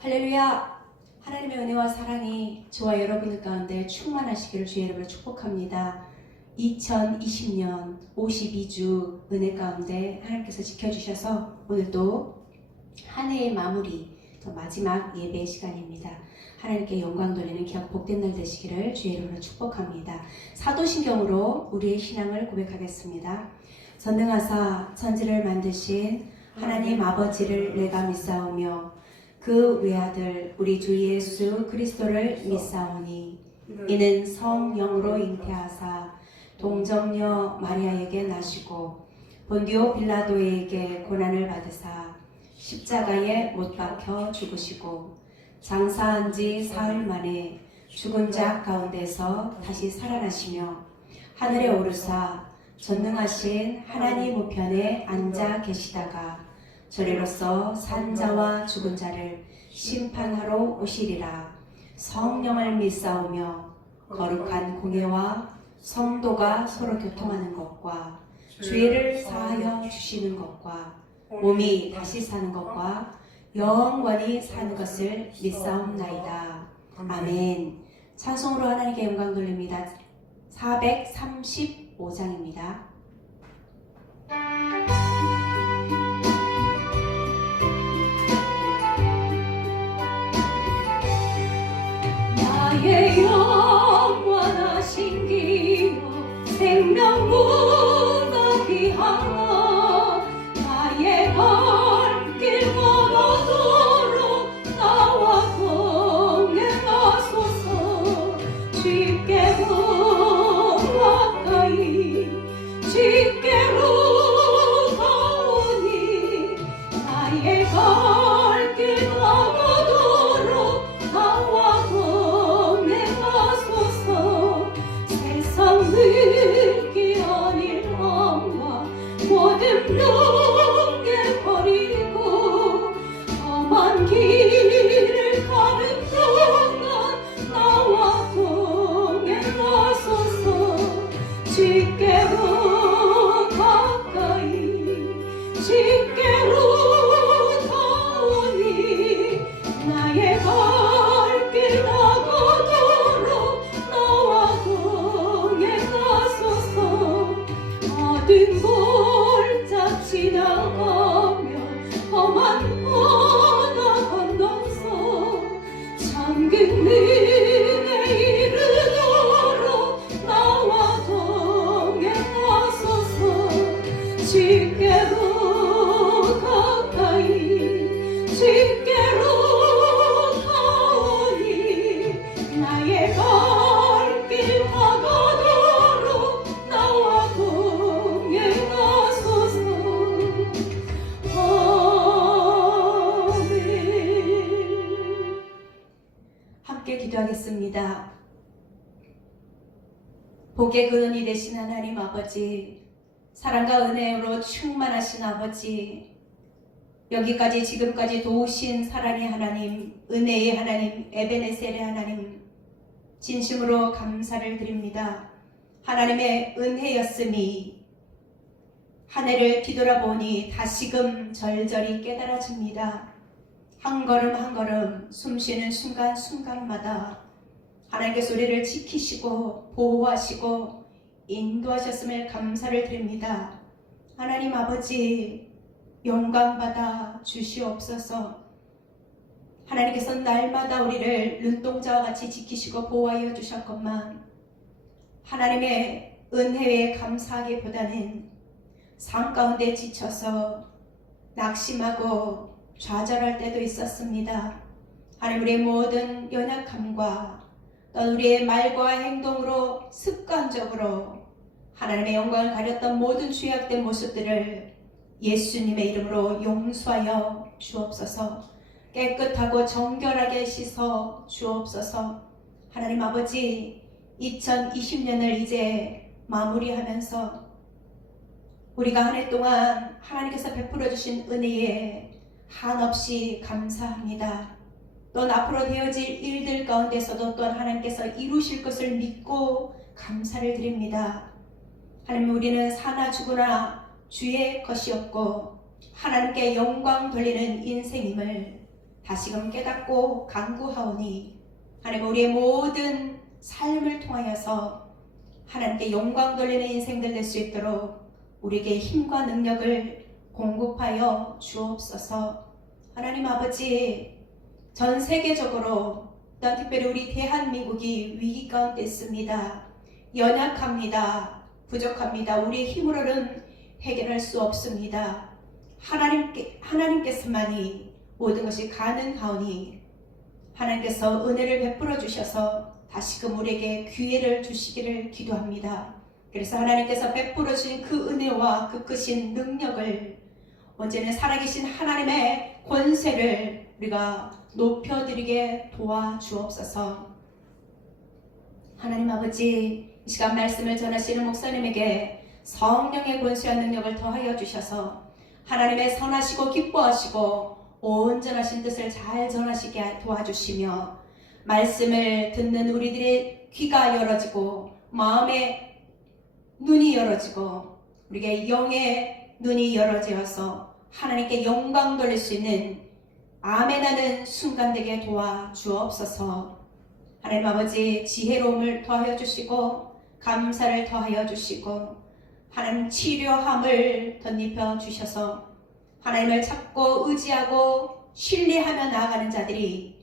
할렐루야! 하나님의 은혜와 사랑이 저와 여러분 가운데 충만하시기를 주의 이름으로 축복합니다. 2020년 52주 은혜 가운데 하나님께서 지켜주셔서 오늘도 한 해의 마무리, 마지막 예배 시간입니다. 하나님께 영광 돌리는 기억 복된 날 되시기를 주의 이름으로 축복합니다. 사도신경으로 우리의 신앙을 고백하겠습니다. 전능하사 천지를 만드신 하나님 아버지를 내가 믿사오며 그 외아들 우리 주 예수 그리스도를 믿사오니 이는 성령으로 잉태하사 동정녀 마리아에게 나시고 본디오 빌라도에게 고난을 받으사 십자가에 못 박혀 죽으시고 장사한 지 사흘 만에 죽은 자 가운데서 다시 살아나시며 하늘에 오르사 전능하신 하나님 우편에 앉아 계시다가 저리로서 산 자와 죽은 자를 심판하러 오시리라. 성령을 믿사오며 거룩한 공예와 성도가 서로 교통하는 것과 죄를 사하여 주시는 것과 몸이 다시 사는 것과 영원히 사는 것을 믿사옵나이다. 아멘. 찬송으로 하나님께 영광 돌립니다. 435장입니다. 나의 영원하신 기여 생명보다 귀하나 나의 발길 걸어도록 나와 동행하소서 주께로 가까이 주께로 가오니 나의 발길 걸어도록 나와 동행하소서 세상 늙기 어릴 마음과 모든 병에 버리고 험한 길을 가는 동안 나와 동행하소서 주께로 가까이 주께로 가오니 나의 발길 나가도록 나와 동행하소서 어두운 골짜 지나가며 험한 바다 건너서 잠긴 은혜 이르도록 나와 동행하소서 주께로 가까이 주께로 가오니 나의 발길 다가도록 나와 동행하소서. 아멘. 함께 기도하겠습니다. 복의 근원이 되신 하나님 아버지, 사랑과 은혜로 충만하신 아버지, 여기까지 지금까지 도우신 사랑의 하나님, 은혜의 하나님, 에베네셀의 하나님, 진심으로 감사를 드립니다. 하나님의 은혜였으니 한 해를 뒤돌아보니 다시금 절절히 깨달아집니다. 한 걸음 한 걸음 숨쉬는 순간순간마다 하나님께서 우리를 지키시고 보호하시고 인도하셨음을 감사를 드립니다. 하나님 아버지, 영광받아 주시옵소서. 하나님께서 날마다 우리를 눈동자와 같이 지키시고 보호하여 주셨건만 하나님의 은혜에 감사하기보다는 삶 가운데 지쳐서 낙심하고 좌절할 때도 있었습니다. 하나님, 우리의 모든 연약함과 또 우리의 말과 행동으로 습관적으로 하나님의 영광을 가렸던 모든 죄악된 모습들을 예수님의 이름으로 용서하여 주옵소서. 깨끗하고 정결하게 씻어 주옵소서. 하나님 아버지, 2020년을 이제 마무리하면서 우리가 한 해 동안 하나님께서 베풀어 주신 은혜에 한없이 감사합니다. 또 앞으로 되어질 일들 가운데서도 또한 하나님께서 이루실 것을 믿고 감사를 드립니다. 하나님, 우리는 사나 죽으나 주의 것이었고 하나님께 영광 돌리는 인생임을 다시금 깨닫고 간구하오니 하나님 우리의 모든 삶을 통하여서 하나님께 영광 돌리는 인생들 될 수 있도록 우리에게 힘과 능력을 공급하여 주옵소서. 하나님 아버지, 전 세계적으로 또한 특별히 우리 대한민국이 위기 가운데 있습니다. 연약합니다. 부족합니다. 우리의 힘으로는 해결할 수 없습니다. 하나님께서만이 모든 것이 가능하오니 하나님께서 은혜를 베풀어 주셔서 다시금 우리에게 기회를 주시기를 기도합니다. 그래서 하나님께서 베풀어 주신 그 은혜와 그 크신 능력을 언제나 살아계신 하나님의 권세를 우리가 높여드리게 도와주옵소서. 하나님 아버지, 이 시간 말씀을 전하시는 목사님에게 성령의 권세와 능력을 더하여 주셔서 하나님의 선하시고 기뻐하시고 온전하신 뜻을 잘 전하시게 도와주시며 말씀을 듣는 우리들의 귀가 열어지고 마음의 눈이 열어지고 우리에게 영의 눈이 열어지어서 하나님께 영광 돌릴 수 있는 아멘하는 순간 되게 도와주옵소서. 하나님 아버지, 지혜로움을 더하여 주시고 감사를 더하여 주시고 하나님 치료함을 덧입혀 주셔서 하나님을 찾고 의지하고 신뢰하며 나아가는 자들이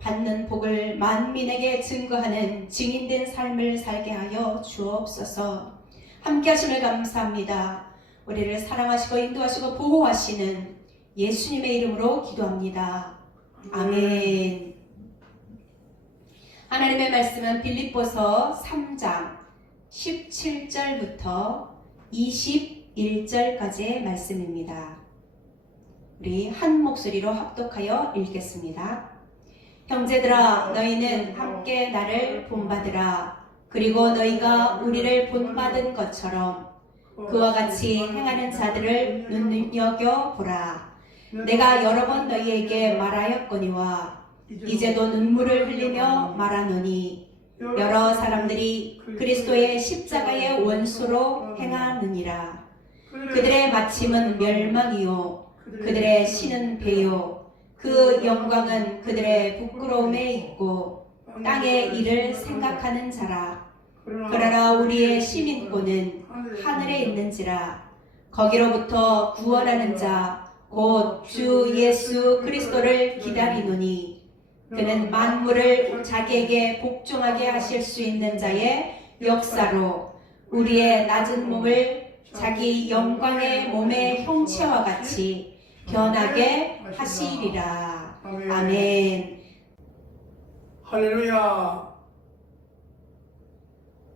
받는 복을 만민에게 증거하는 증인된 삶을 살게 하여 주옵소서. 함께 하심을 감사합니다. 우리를 사랑하시고 인도하시고 보호하시는 예수님의 이름으로 기도합니다. 아멘. 하나님의 말씀은 빌립보서 3장 17절부터 21절까지의 말씀입니다. 우리 한 목소리로 합독하여 읽겠습니다. 형제들아, 너희는 함께 나를 본받으라. 그리고 너희가 우리를 본받은 것처럼 그와 같이 행하는 자들을 눈여겨보라. 내가 여러 번 너희에게 말하였거니와 이제도 눈물을 흘리며 말하노니 여러 사람들이 그리스도의 십자가의 원수로 행하느니라. 그들의 마침은 멸망이요 그들의 신은 배요 그 영광은 그들의 부끄러움에 있고 땅의 일을 생각하는 자라. 그러나 우리의 시민권은 하늘에 있는지라. 거기로부터 구원하는 자 곧 주 예수 그리스도를 기다리노니 그는 만물을 자기에게 복종하게 하실 수 있는 자의 역사로 우리의 낮은 몸을 자기 영광의 몸의 형체와 같이 변하게 하시리라. 아멘. 할렐루야.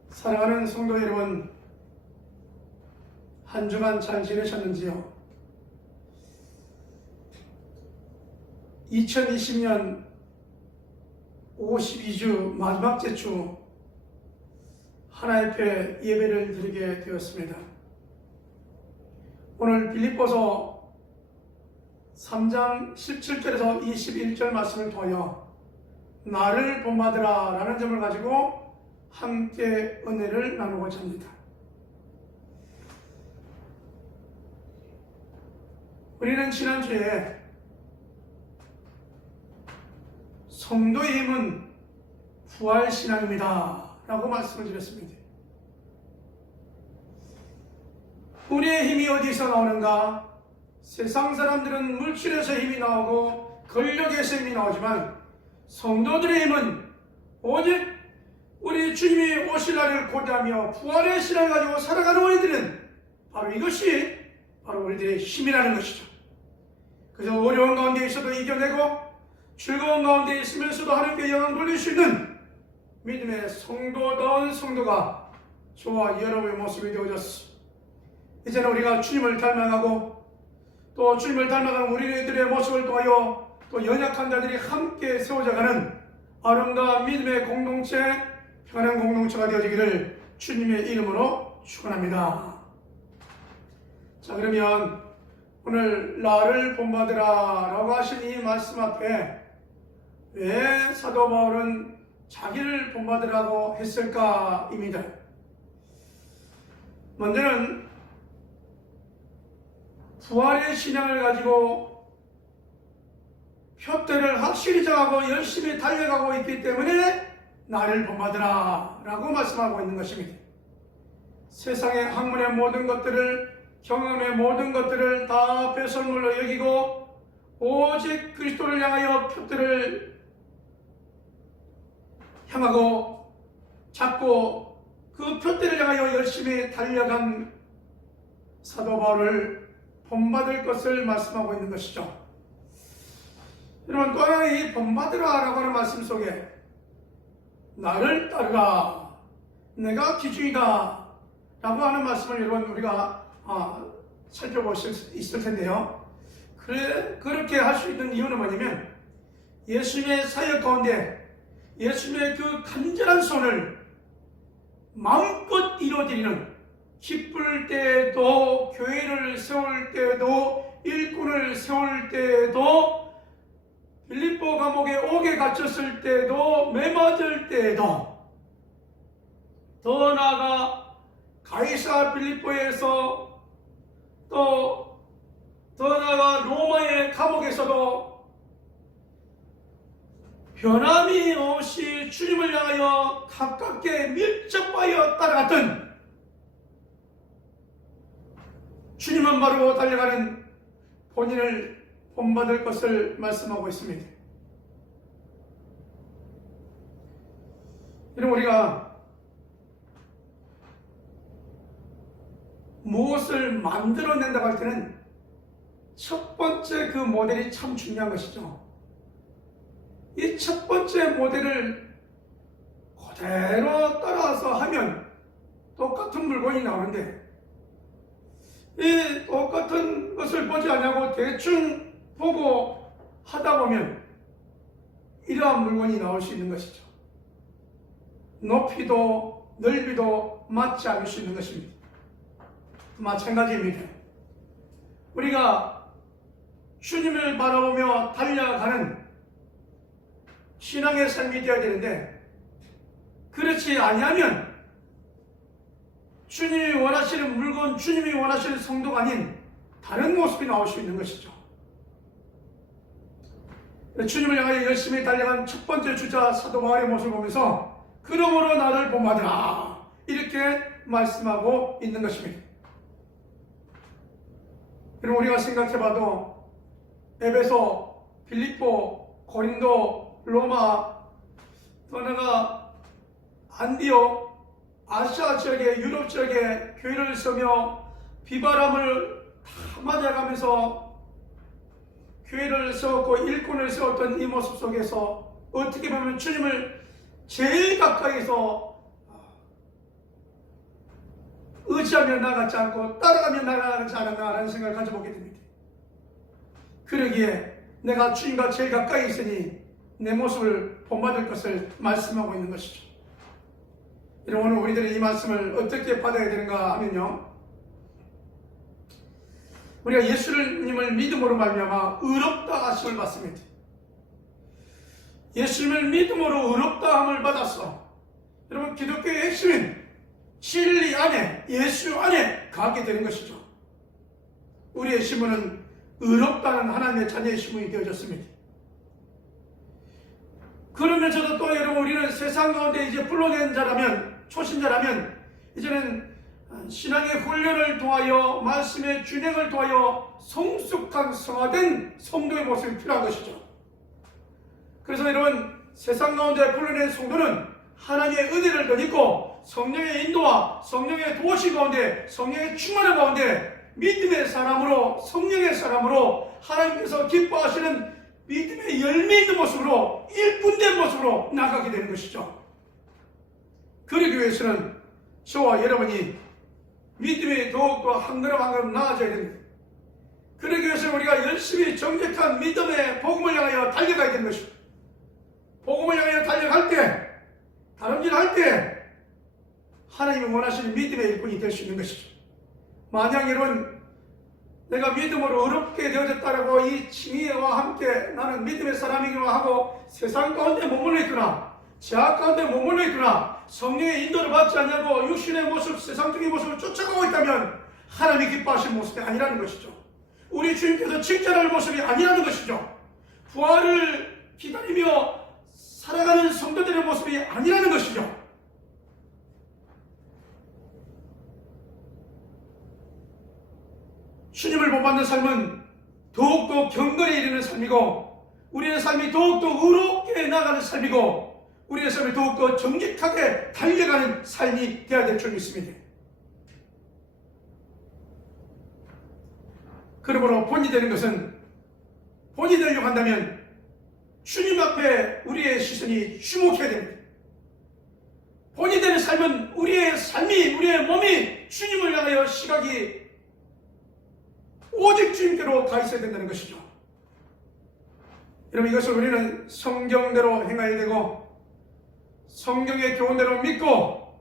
사랑하는 성도 여러분, 한 주간 잘 지내셨는지요? 2020년 52주 마지막째 주 하나님 앞에 예배를 드리게 되었습니다. 오늘 빌립보서 3장 17절에서 21절 말씀을 통하여 나를 본받으라 라는 점을 가지고 함께 은혜를 나누고자 합니다. 우리는 지난주에 성도의 힘은 부활신앙입니다 라고 말씀을 드렸습니다. 우리의 힘이 어디서 나오는가? 세상 사람들은 물질에서 힘이 나오고 권력에서 힘이 나오지만 성도들의 힘은 오직 우리 주님이 오실 날을 고대하며 부활의 신앙을 가지고 살아가는 우리들은 바로 이것이 바로 우리들의 힘이라는 것이죠. 그래서 어려운 가운데 있어도 이겨내고 즐거운 가운데 있으면서도 하나님께 영광 돌릴 수 있는 믿음의 성도다운 성도가 저와 여러분의 모습이 되어졌습니다. 이제는 우리가 주님을 닮아가고 또 주님을 닮아가는 우리들의 모습을 통하여 또 연약한 자들이 함께 세워져가는 아름다운 믿음의 공동체, 평안한 공동체가 되어지기를 주님의 이름으로 축원합니다. 자, 그러면 오늘 나를 본받으라 라고 하신 이 말씀 앞에 왜 사도 바울은 자기를 본받으라고 했을까입니다. 먼저는 부활의 신앙을 가지고 표대를 확실히 정하고 열심히 달려가고 있기 때문에 나를 본받으라 라고 말씀하고 있는 것입니다. 세상의 학문의 모든 것들을, 경험의 모든 것들을 다 배설물로 여기고 오직 그리스도를 향하여 표대를 향하고 잡고 그 표대를 향하여 열심히 달려간 사도 바울을 본받을 것을 말씀하고 있는 것이죠. 여러분, 또 하나 이 본받으라 라고 하는 말씀 속에 나를 따르라, 내가 기준이다 라고 하는 말씀을 여러분 우리가 살펴보실 수 있을 텐데요. 그렇게 할 수 있는 이유는 뭐냐면 예수님의 사역 가운데 예수님의 그 간절한 손을 마음껏 이루어드리는, 기쁠 때에도, 교회를 세울 때에도, 일꾼을 세울 때에도, 빌립보 감옥에 옥에 갇혔을 때도, 매맞을 때에도, 더 나아가 가이사 빌립보에서, 또 더 나아가 로마의 감옥에서도 변함이 없이 주님을 향하여 가깝게 밀접하여 따라갔던, 주님은 바로 달려가는 본인을 본받을 것을 말씀하고 있습니다. 여러분, 우리가 무엇을 만들어낸다고 할 때는 첫 번째 그 모델이 참 중요한 것이죠. 이 첫 번째 모델을 그대로 따라서 하면 똑같은 물건이 나오는데, 이 똑같은 것을 보지 않냐고 대충 보고 하다 보면 이러한 물건이 나올 수 있는 것이죠. 높이도 넓이도 맞지 않을 수 있는 것입니다. 마찬가지입니다. 우리가 주님을 바라보며 달려가는 신앙의 삶이 되어야 되는데, 그렇지 아니하면 주님이 원하시는 물건, 주님이 원하시는 성도가 아닌 다른 모습이 나올 수 있는 것이죠. 주님을 향하여 열심히 달려간 첫 번째 주자 사도 바울의 모습을 보면서 그러므로 나를 본받으라 이렇게 말씀하고 있는 것입니다. 그럼 우리가 생각해봐도 에베소, 빌립보, 고린도, 로마, 또 하나가 안디옥, 아시아 지역에, 유럽 지역에 교회를 세우며 비바람을 다 맞아가면서 교회를 세웠고 일꾼을 세웠던 이 모습 속에서 어떻게 보면 주님을 제일 가까이서 의지하며 나가지 않고 따라가며 나가지 않았나라는 생각을 가져보게 됩니다. 그러기에 내가 주님과 제일 가까이 있으니 내 모습을 본받을 것을 말씀하고 있는 것이죠. 여러분, 오늘 우리들이 이 말씀을 어떻게 받아야 되는가 하면요, 우리가 예수님을 믿음으로 말미암아 의롭다 하심을 받습니다. 예수님을 믿음으로 의롭다함을 받았어. 여러분, 기독교의 핵심은 진리 안에, 예수 안에 가게 되는 것이죠. 우리의 신분은 의롭다는 하나님의 자녀의 신분이 되어졌습니다. 그러면서도 또 여러분, 우리는 세상 가운데 이제 불러낸 자라면, 초신자라면 이제는 신앙의 훈련을 통하여 말씀의 준행을 통하여 성숙한 성화된 성도의 모습이 필요한 것이죠. 그래서 여러분, 세상 가운데 불러낸 성도는 하나님의 은혜를 덧입고 성령의 인도와 성령의 도우심 가운데, 성령의 충만함 가운데 믿음의 사람으로, 성령의 사람으로 하나님께서 기뻐하시는 믿음의 열매 있는 모습으로, 일꾼된 모습으로 나가게 되는 것이죠. 그러기 위해서는 저와 여러분이 믿음이 더욱더 한 걸음 한 걸음 나아져야 됩니다. 그러기 위해서 우리가 열심히 정직한 믿음의 복음을 향하여 달려가야 되는 것입니다. 복음을 향하여 달려갈 때, 다름질할 때 하나님이 원하시는 믿음의 일꾼이 될 수 있는 것이죠. 만약 여러분, 내가 믿음으로 어렵게 되어졌다라고 이 칭의와 함께 나는 믿음의 사람이기만 하고 세상 가운데 머물러 있구나, 제약 가운데 머물러 있구나, 성령의 인도를 받지 않냐고 육신의 모습, 세상적인 모습을 쫓아가고 있다면 하나님이 기뻐하시는 모습이 아니라는 것이죠. 우리 주님께서 칭찬할 모습이 아니라는 것이죠. 부활을 기다리며 살아가는 성도들의 모습이 아니라는 것이죠. 주님을 본받는 삶은 더욱더 경건에 이르는 삶이고, 우리의 삶이 더욱더 의롭게 나가는 삶이고, 우리의 삶이 더욱더 정직하게 달려가는 삶이 되어야 될 줄 믿습니다. 그러므로 본이 되는 것은, 본이 되려고 한다면 주님 앞에 우리의 시선이 주목해야 됩니다. 본이 되는 삶은 우리의 삶이, 우리의 몸이 주님을 향하여 시각이 오직 주님께로 가 있어야 된다는 것이죠. 여러분, 이것을 우리는 성경대로 행해야 되고, 성경의 교훈대로 믿고,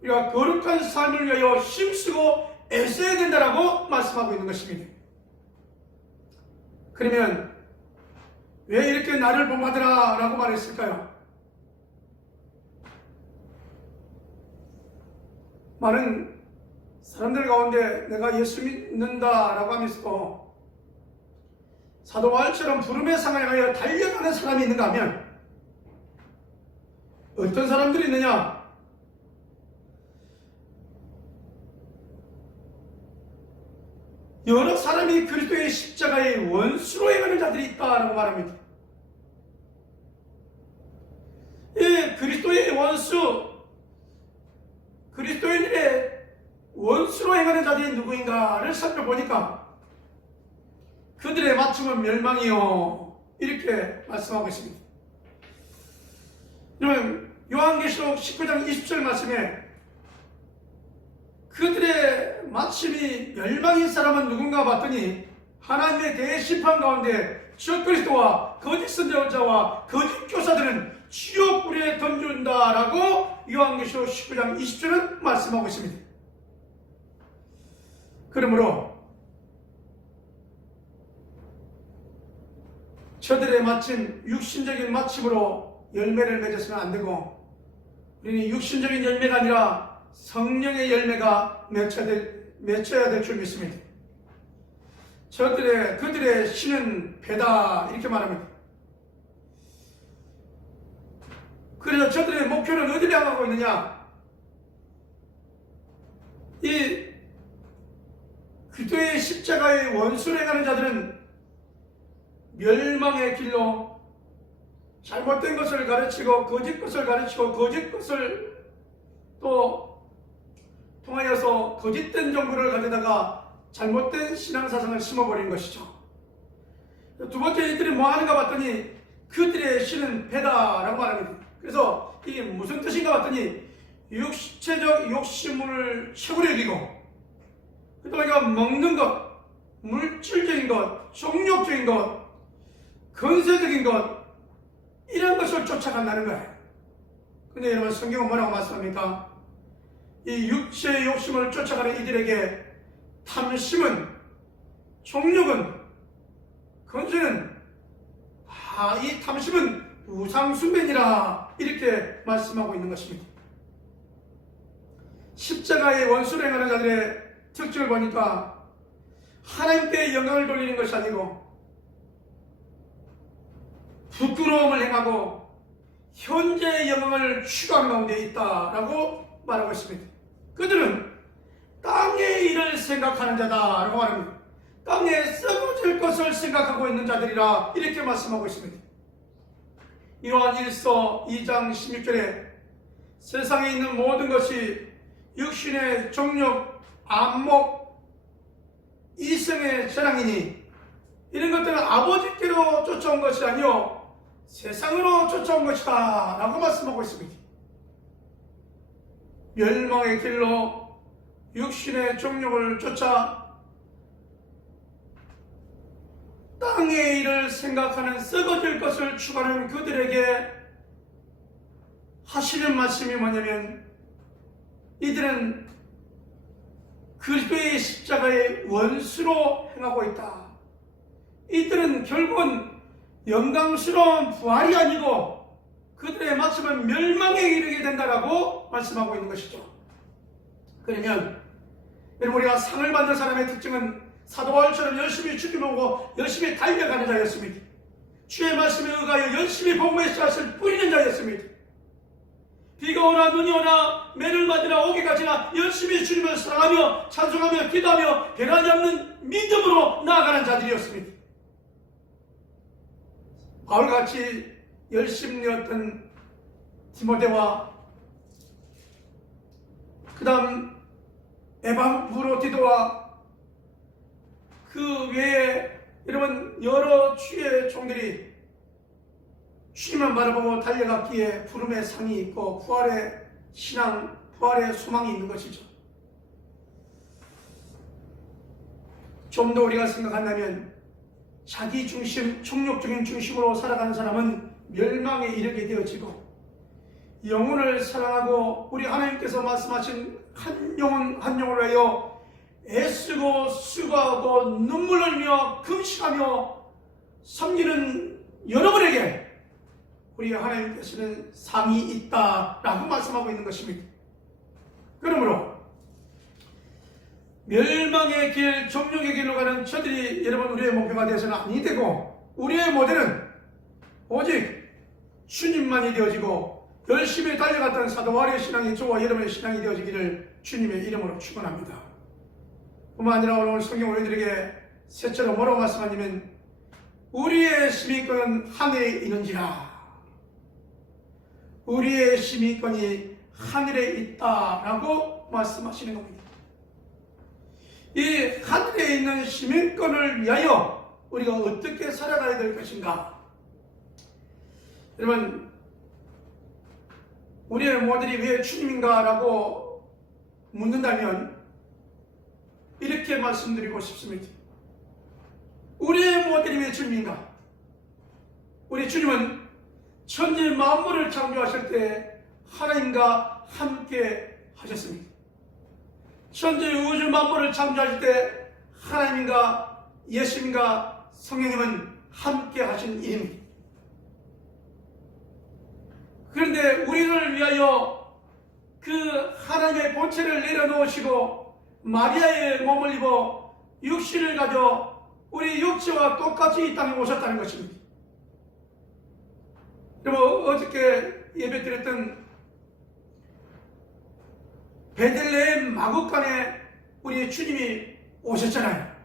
우리가 거룩한 삶을 위하여 힘쓰고 애써야 된다라고 말씀하고 있는 것입니다. 그러면 왜 이렇게 나를 본받으라 라고 말했을까요? 많은 사람들 가운데 내가 예수 믿는다 라고 하면서도 사도 바울처럼 부름의 상을 향하여 달려가는 사람이 있는가 하면 어떤 사람들이 있느냐? 여러 사람이 그리스도의 십자가의 원수로 행하는 자들이 있다라고 말합니다. 이 그리스도의 원수, 그리스도인들의 원수로 행하는 자들이 누구인가를 살펴보니까 그들의 맞춤은 멸망이요, 이렇게 말씀하고 있습니다. 여러분, 요한계시록 19장 20절 말씀에 그들의 마침이 멸망인 사람은 누군가 봤더니 하나님의 대심판 가운데 적그리스도와 거짓 선지자와 거짓 교사들은 지옥 불에 던진다라고 요한계시록 19장 20절은 말씀하고 있습니다. 그러므로 저들의 마침, 육신적인 마침으로 열매를 맺었으면 안 되고, 우리는 육신적인 열매가 아니라 성령의 열매가 맺혀야 될 줄 믿습니다. 그들의 신은 배다, 이렇게 말합니다. 그래서 저들의 목표는 어디를 향하고 있느냐? 이 그리스도의 십자가의 원수를 행하는 자들은 멸망의 길로 잘못된 것을 가르치고 거짓 것을 가르치고 거짓 것을 또 통하여서 거짓된 정보를 가져다가 잘못된 신앙사상을 심어버린 것이죠. 두 번째, 이들이 뭐 하는가 봤더니 그들의 신은 배다라고 말합니다. 그래서 이게 무슨 뜻인가 봤더니 육체적 욕심을 최고로 여기고, 그러니까 먹는 것, 물질적인 것, 정욕적인 것, 건세적인 것, 이런 것을 쫓아간다는 거예요. 근데 여러분, 성경은 뭐라고 말씀합니까? 이 육체의 욕심을 쫓아가는 이들에게 탐심은, 정욕은, 건세는 이 탐심은 우상숭배니라, 이렇게 말씀하고 있는 것입니다. 십자가의 원수를 행하는 자들의 특징을 보니까 하나님께 영광을 돌리는 것이 아니고 부끄러움을 행하고 현재의 영광을 추구하는 가운데 있다라고 말하고 있습니다. 그들은 땅의 일을 생각하는 자다라고 말합니다. 땅에 썩어질 것을 생각하고 있는 자들이라, 이렇게 말씀하고 있습니다. 요한 1서 2장 16절에 세상에 있는 모든 것이 육신의 정욕, 안목, 이성의 자랑이니 이런 것들은 아버지께로 쫓아온 것이 아니요 세상으로 쫓아온 것이다 라고 말씀하고 있습니다. 멸망의 길로 육신의 정욕을 쫓아 땅의 일을 생각하는 썩어질 것을 추구하는 그들에게 하시는 말씀이 뭐냐면, 이들은 그리스도의 십자가의 원수로 행하고 있다. 이들은 결국은 영광스러운 부활이 아니고 그들의 마침은 멸망에 이르게 된다라고 말씀하고 있는 것이죠. 그러면 여러분, 우리가 상을 받는 사람의 특징은 사도 바울처럼 열심히 죽임하고 열심히 달려가는 자였습니다. 주의 말씀에 의하여 열심히 복음의 씨앗을 뿌리는 자였습니다. 비가 오나 눈이 오나 매를 맞으나 오기가 지나 열심히 주님을 사랑하며 찬송하며 기도하며 변하지 않는 믿음으로 나아가는 자들이었습니다. 바울같이 열심이었던 디모데와 그 다음 에바브로디도와 그 외에 여러분 여러 주의 종들이 주님만 바라보고 달려갔기에 부름의 상이 있고 부활의 신앙, 부활의 소망이 있는 것이죠. 좀 더 우리가 생각한다면 자기 중심, 총력적인 중심으로 살아가는 사람은 멸망에 이르게 되어지고 영혼을 사랑하고 우리 하나님께서 말씀하신 한 영혼 한 영혼을 위하여 애쓰고 수고하고 눈물 흘리며 금식하며 섬기는 여러분에게 우리 하나님께서는 상이 있다라고 말씀하고 있는 것입니다. 그러므로 멸망의 길, 정욕의 길로 가는 저들이 여러분 우리의 목표가 되어서는 아니 되고 우리의 모델은 오직 주님만이 되어지고 열심히 달려갔던 사도 바울의 신앙이 저와 여러분의 신앙이 되어지기를 주님의 이름으로 축원합니다. 뿐만 아니라 오늘 성경 우리들에게 셋째로 뭐라고 말씀하냐면 우리의 시민권은 하늘에 있는지라, 우리의 시민권이 하늘에 있다라고 말씀하시는 겁니다. 이 하늘에 있는 시민권을 위하여 우리가 어떻게 살아가야 될 것인가? 여러분, 우리의 모델이 왜 주님인가? 라고 묻는다면 이렇게 말씀드리고 싶습니다. 우리의 모델이 왜 주님인가? 우리 주님은 천지 만물을 창조하실 때 하나님과 함께 하셨습니다. 천지 우주 만물을 창조하실 때 하나님과 예수님과 성령님은 함께 하신 일입니다. 그런데 우리를 위하여 그 하나님의 본체를 내려놓으시고 마리아의 몸을 입어 육신을 가져 우리 육체와 똑같이 이 땅에 오셨다는 것입니다. 여러분, 어저께 예배 드렸던 베들레헴 마구간에 우리 주님이 오셨잖아요.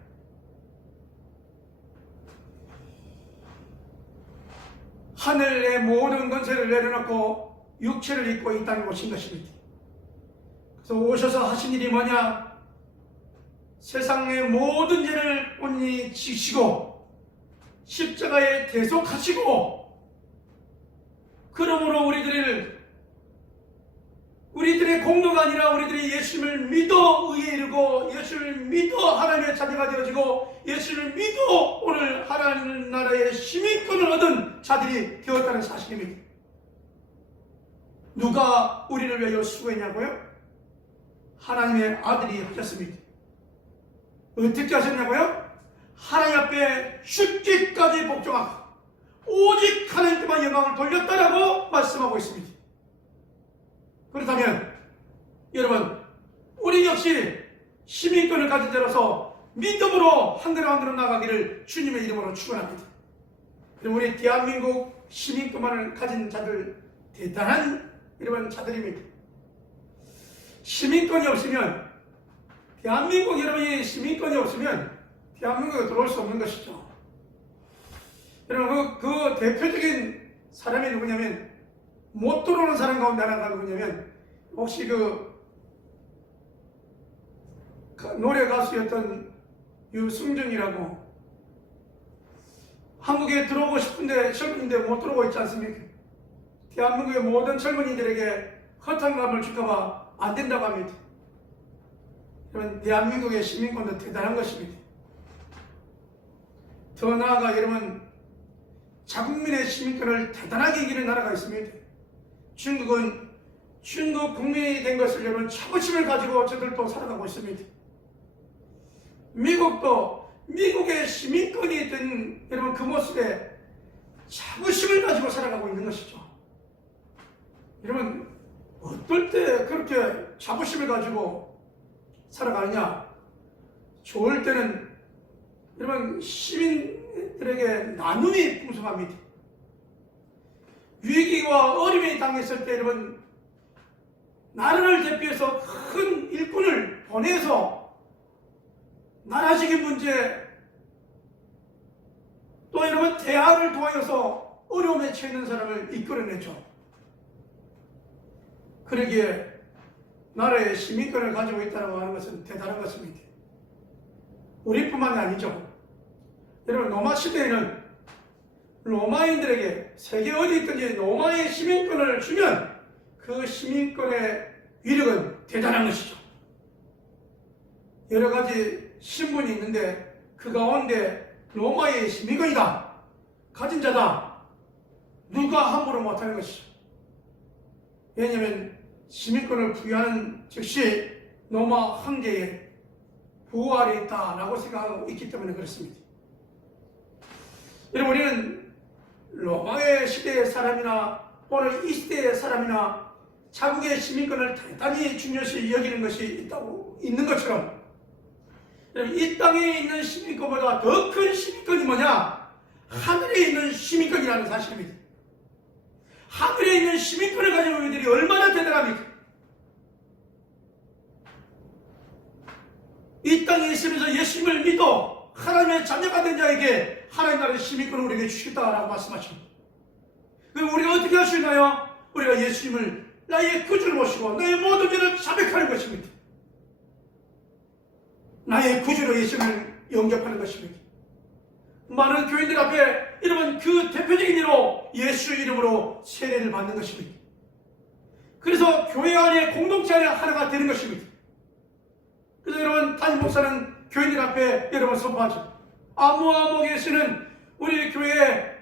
하늘의 모든 권세를 내려놓고 육체를 입고 이 땅에 오신 것입니다. 그래서 오셔서 하신 일이 뭐냐? 세상의 모든 죄를 온전히 지시고 십자가에 대속하시고, 그러므로 우리들의 공로가 아니라 우리들이 예수님을 믿어 의에 이르고 예수를 믿어 하나님의 자녀가 되어지고 예수를 믿어 오늘 하나님 나라의 시민권을 얻은 자들이 되었다는 사실입니다. 누가 우리를 위하여 수고했냐고요? 하나님의 아들이 하셨습니다. 어떻게 하셨냐고요? 하나님 앞에 죽기까지 복종하고 오직 하나님께만 영광을 돌렸다라고 말씀하고 있습니다. 그렇다면 여러분, 우리 역시 시민권을 가진 자로서 믿음으로 한 걸음 한 걸음 나가기를 주님의 이름으로 축원합니다. 우리 대한민국 시민권만을 가진 자들 대단한 여러분 자들입니다. 시민권이 없으면 대한민국 여러분이 시민권이 없으면 대한민국에 들어올 수 없는 것이죠. 여러분 그 대표적인 사람이 누구냐면 못 들어오는 사람 가운데 하나가 누구냐면 혹시 그 노래 가수였던 유승준이라고 한국에 들어오고 싶은데 젊은이인데 못 들어오고 있지 않습니까? 대한민국의 모든 젊은이들에게 허탈감을 줄까봐 안 된다고 합니다. 여러분, 대한민국의 시민권도 대단한 것입니다. 더 나아가 여러분, 자국민의 시민권을 대단하게 이기는 나라가 있습니다. 중국은 중국 국민이 된 것을 여러분 자부심을 가지고 저들도 살아가고 있습니다. 미국도 미국의 시민권이 된 여러분 그 모습에 자부심을 가지고 살아가고 있는 것이죠. 여러분, 어떨 때 그렇게 자부심을 가지고 살아가느냐? 좋을 때는 여러분 시민 성도들에게 나눔이 풍성합니다. 위기와 어려움이 당했을 때 여러분, 나라를 대표해서 큰 일꾼을 보내서 나라적인 문제, 또 여러분 대화를 통하여서 어려움에 처해 있는 사람을 이끌어내죠. 그러기에 나라의 시민권을 가지고 있다고 하는 것은 대단한 것입니다. 우리뿐만이 아니죠. 여러분, 로마 시대에는 로마인들에게 세계 어디 있든지 로마의 시민권을 주면 그 시민권의 위력은 대단한 것이죠. 여러 가지 신분이 있는데 그 가운데 로마의 시민권이다, 가진 자다, 누가 함부로 못하는 것이죠. 왜냐하면 시민권을 부여하는 즉시 로마 황제의 보호 아래 있다라고 생각하고 있기 때문에 그렇습니다. 여러분, 우리는 로마의 시대의 사람이나 오늘 이 시대의 사람이나 자국의 시민권을 대단히 중요시 여기는 것이 있는 것처럼, 이 땅에 있는 시민권보다 더 큰 시민권이 뭐냐? 하늘에 있는 시민권이라는 사실입니다. 하늘에 있는 시민권을 가진 우리들이 얼마나 대단합니까? 이 땅에 있으면서 예수님을 믿어 하나님의 자녀가 된 자에게 하나님 나라의 시민권을 우리에게 주시겠다라고 말씀하십니다. 그럼 우리가 어떻게 할 수 있나요? 우리가 예수님을 나의 구주를 모시고 나의 모든 죄를 자백하는 것입니다. 나의 구주로 예수님을 영접하는 것입니다. 많은 교인들 앞에 여러분 그 대표적인 예로 예수 이름으로 세례를 받는 것입니다. 그래서 교회 안에 공동체 안에 하나가 되는 것입니다. 그래서 여러분, 담임 목사는 교인들 앞에 여러분 선포하죠. 아무아목에서는 우리 교회에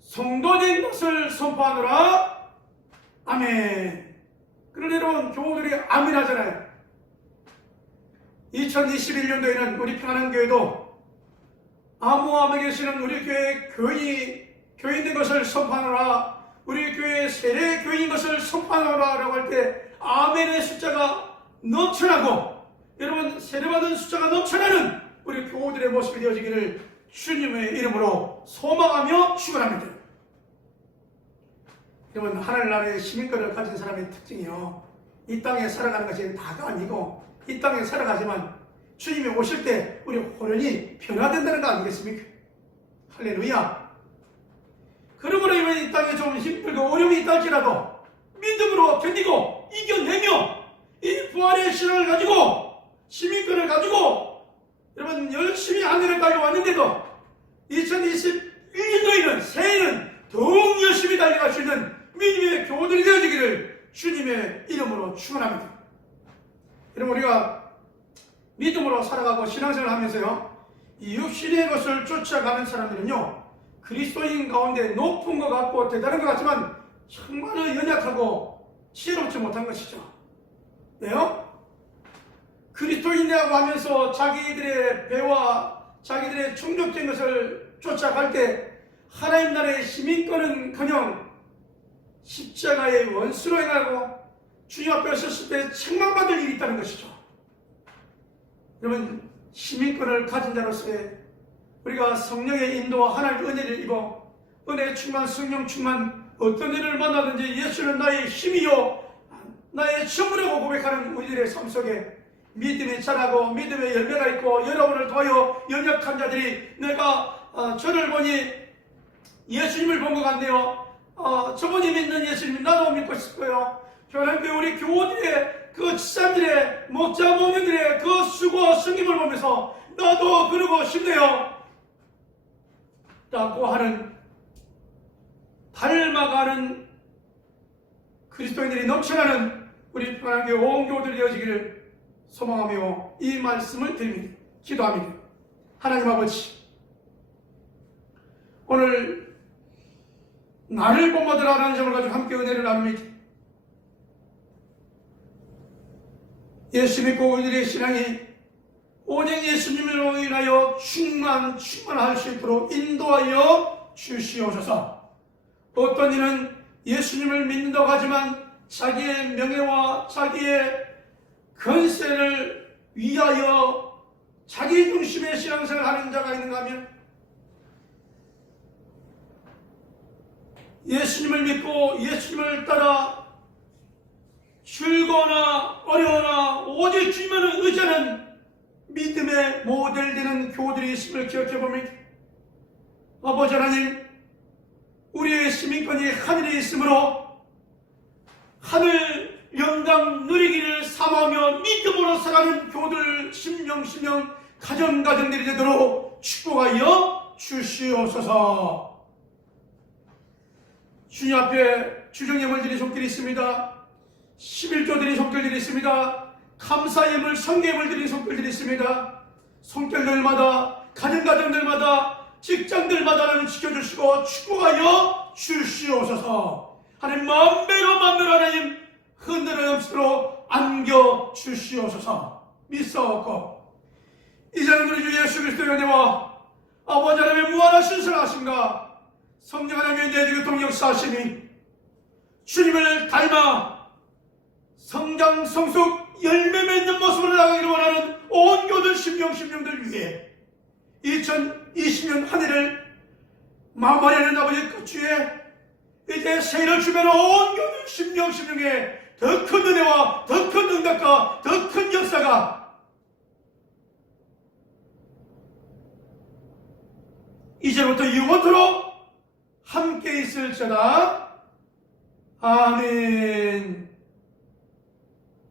성도된 것을 선포하노라. 아멘. 그런데 여러분, 교우들이 아멘 하잖아요. 2021년도에는 우리 평안한 교회도 아무아목에 계시는 우리 교회 교인된 것을 선포하노라, 우리 교회 세례 교인인 것을 선포하노라 라고 할 때 아멘의 숫자가 넘쳐나고 여러분 세례받은 숫자가 넘쳐나는 우리 교우들의 모습이 되어지기를 주님의 이름으로 소망하며 축원합니다. 여러분, 하늘나라의 시민권을 가진 사람의 특징이요, 이 땅에 살아가는 것이 다가 아니고 이 땅에 살아가지만 주님이 오실 때 우리 혼연이 변화된다는 거 아니겠습니까? 할렐루야. 그러므로 이 땅에 좀 힘들고 어려움이 있다 할지라도 믿음으로 견디고 이겨내며 이 부활의 신을 가지고 시민권을 가지고 여러분 열심히 한 해를 달려왔는데도 2021년도에는 새해는 더욱 열심히 달려갈 수 있는 믿음의 교우들이 되어지기를 주님의 이름으로 축원합니다. 여러분, 우리가 믿음으로 살아가고 신앙생활을 하면서요, 이 육신의 것을 쫓아가는 사람들은요, 그리스도인 가운데 높은 것 같고 대단한 것 같지만 정말로 연약하고 지혜롭지 못한 것이죠. 왜요? 그리스도인이라고 하면서 자기들의 배와 자기들의 충족된 것을 쫓아갈 때 하나님 나라의 시민권은커녕 십자가의 원수로 행하고 주님 앞에 섰을 때 책망받을 일이 있다는 것이죠. 여러분, 시민권을 가진 자로서의 우리가 성령의 인도와 하나님의 은혜를 입어 은혜 충만, 성령 충만, 어떤 일을 만나든지 예수는 나의 힘이요 나의 전부라고 고백하는 우리들의 삶 속에 믿음이 자라고 믿음의 열매가 있고, 여러분을 도와여 연약한 자들이 내가 저를 보니 예수님을 본 것 같네요. 저분이 믿는 예수님 나도 믿고 싶어요. 하나님께 우리 교우들의 그 지자들의 목자 모녀들의 그 수고와 섬김을 보면서 나도 그러고 싶네요 라고 하는, 닮아가는 그리스도인들이 넘쳐나는 우리 평안하게 온 교우들이 되어지기를 소망하며 이 말씀을 드립니다. 기도합니다. 하나님 아버지, 오늘 나를 본받으라는 점을 가지고 함께 은혜를 나눕니다. 예수 믿고 우리들의 신앙이 오직 예수님으로 인하여 충만할 수 있도록 인도하여 주시옵소서. 어떤 이는 예수님을 믿는다고 하지만 자기의 명예와 자기의 권세를 위하여 자기 중심의 신앙생활을 하는 자가 있는가 하면 예수님을 믿고 예수님을 따라 즐거우나 어려우나 오직 주님만을 의지하는 믿음의 모델 되는 교우들이 있음을 기억해 봅니다. 아버지 하나님, 우리의 시민권이 하늘에 있으므로 하늘 영광 누리기를 사모하며 믿음으로 살아가는 교우들 심령 가정들이 되도록 축복하여 주시옵소서. 주님 앞에 주정예물 드린 손길이 있습니다. 11조 드린 손길들이 있습니다. 감사예물 성례예물 드린 손길들이 있습니다. 손길들마다 가정들마다 직장들마다를 지켜주시고 축복하여 주시옵소서. 하나님 만배로 하나님 흔들어 넘치도록 안겨 주시옵소서. 믿사옵고 이제는 우리 주 예수 그리스도의 은혜와 아버지 하나님의 무한하신 사랑하심과 성령 하나님의 내주교 동역사하심이 주님을 닮아 성장 성숙 열매 맺는 모습으로 나가기를 원하는 온 교들 심령들 위해 2020년 한 해를 마무리하는 아버지 끝주에 이제 새해를 주변 온 교들 심령에 더 큰 은혜와 더 큰 응답과 더 큰 역사가 이제부터 영원토록 함께 있을지어다. 아멘.